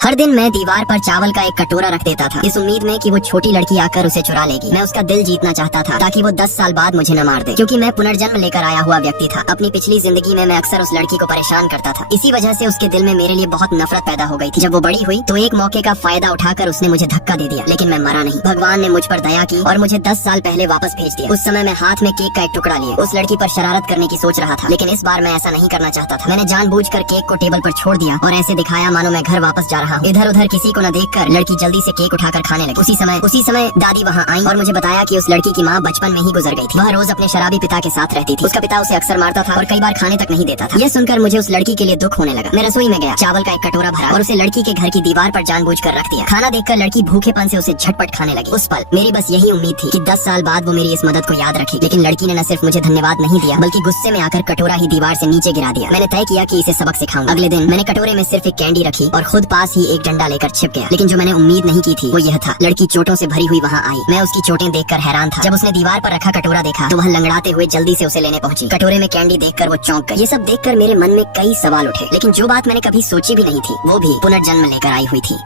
हर दिन मैं दीवार पर चावल का एक कटोरा रख देता था, इस उम्मीद में कि वो छोटी लड़की आकर उसे चुरा लेगी। मैं उसका दिल जीतना चाहता था ताकि वो 10 साल बाद मुझे न मार दे, क्योंकि मैं पुनर्जन्म लेकर आया हुआ व्यक्ति था। अपनी पिछली जिंदगी में मैं अक्सर उस लड़की को परेशान करता था। इसी वजह से उसके दिल में मेरे लिए बहुत नफरत पैदा हो गई थी। जब वो बड़ी हुई तो एक मौके का फायदा उठाकर उसने मुझे धक्का दे दिया, लेकिन मैं मरा नहीं। भगवान ने मुझ पर दया की और मुझे 10 साल पहले वापस भेज दिया। उस समय मैं हाथ में केक का एक टुकड़ा लिए उस लड़की पर शरारत करने की सोच रहा था, लेकिन इस बार मैं ऐसा नहीं करना चाहता था। मैंने जानबूझकर केक को टेबल पर छोड़ दिया और ऐसे दिखाया मानो मैं घर वापस जा रहा हूँ। इधर उधर किसी को न देखकर लड़की जल्दी से केक उठाकर खाने लगी। उसी समय दादी वहाँ आई और मुझे बताया कि उस लड़की की माँ बचपन में ही गुजर गई थी। वह रोज अपने शराबी पिता के साथ रहती थी। उसका पिता उसे अक्सर मारता था और कई बार खाने तक नहीं देता था। यह सुनकर मुझे उस लड़की के लिए दुख होने लगा। मैं रसोई में गया, चावल का एक कटोरा भरा और उसे लड़की के घर की दीवार पर जानबूझकर रख दिया। खाना देखकर लड़की भूखेपन से उसे झटपट खाने लगी। उस पल मेरी बस यही उम्मीद थी कि 10 साल बाद वो मेरी इस मदद को याद रखेगी, लेकिन लड़की ने न सिर्फ मुझे धन्यवाद नहीं दिया बल्कि गुस्से में आकर कटोरा ही दीवार से नीचे गिरा दिया। मैंने तय किया कि इसे सबक सिखाऊंगा। अगले दिन मैंने कटोरे में सिर्फ एक कैंडी रखी और खुद पास ही एक डंडा लेकर छिप गया। लेकिन जो मैंने उम्मीद नहीं की थी वो यह था, लड़की चोटों से भरी हुई वहाँ आई। मैं उसकी चोटें देखकर हैरान था। जब उसने दीवार पर रखा कटोरा देखा तो वह लंगड़ाते हुए जल्दी से उसे लेने पहुंची। कटोरे में कैंडी देखकर वो चौंक गई। ये सब देखकर मेरे मन में कई सवाल उठे, लेकिन जो बात मैंने कभी सोची भी नहीं थी वो भी पुनर्जन्म लेकर आई हुई थी।